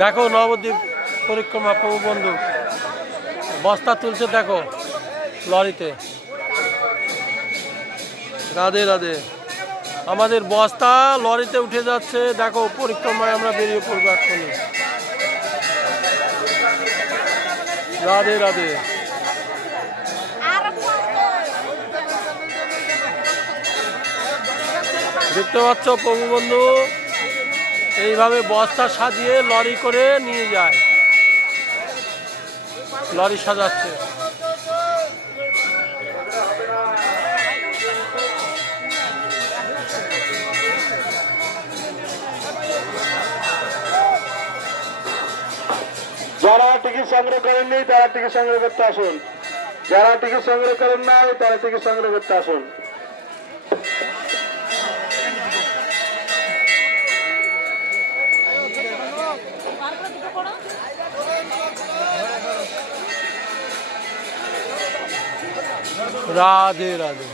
দেখো নবদ্বীপ পরিক্রমা প্রভু বন্ধু বস্তা তুলছে, দেখো লরিতে। রাধে রাধে। আমাদের বস্তা লরিতে উঠে যাচ্ছে, দেখো পরিক্রমায় আমরা বেরিয়ে পড়বো এক্ষুনি। রাধে রাধে। দেখতে পাচ্ছ প্রভু বন্ধু এইভাবে বস্তা সাজিয়ে লরি করে নিয়ে যায়, লরি সাজাচ্ছে। যারা টিকিট সংগ্রহ করেননি তারা টিকিট সংগ্রহ করতে আসুন, যারা টিকিট সংগ্রহ করেন না তারা টিকিট সংগ্রহ করতে আসুন। রাধে রাধে।